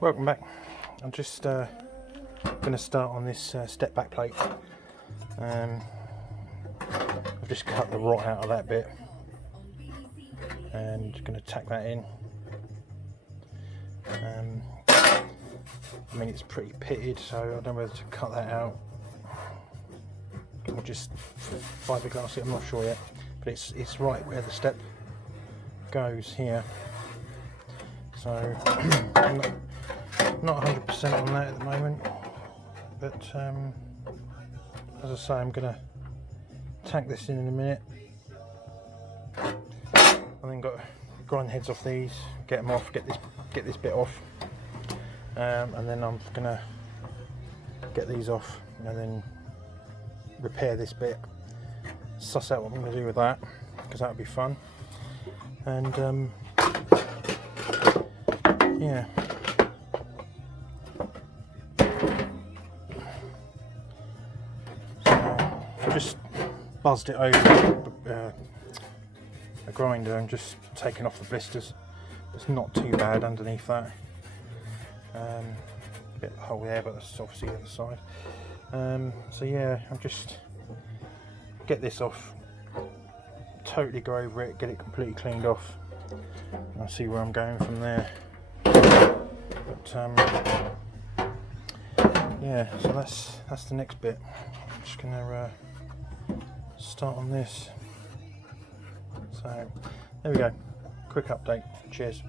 Welcome back. I'm just going to start on this step back plate. I've just cut the rot out of that bit and going to tack that in. I mean, it's pretty pitted, so I don't know whether to cut that out or just fiberglass it. I'm not sure yet, but it's right where the step goes here. So I'm not 100% on that at the moment, but as I say, I'm going to tack this in a minute. I then got to grind the heads off these, get them off, get this bit off, and then I'm going to get these off and then repair this bit, suss out what I'm going to do with that, because that would be fun. And yeah, so I just buzzed it over a grinder and just taken off the blisters. It's not too bad underneath that. A bit of a hole there, but that's obviously the other side. So yeah, I'll just get this off, totally go over it, get it completely cleaned off, and I'll see where I'm going from there. But yeah, so that's the next bit. I'm just gonna start on this. So there we go, quick update. Cheers.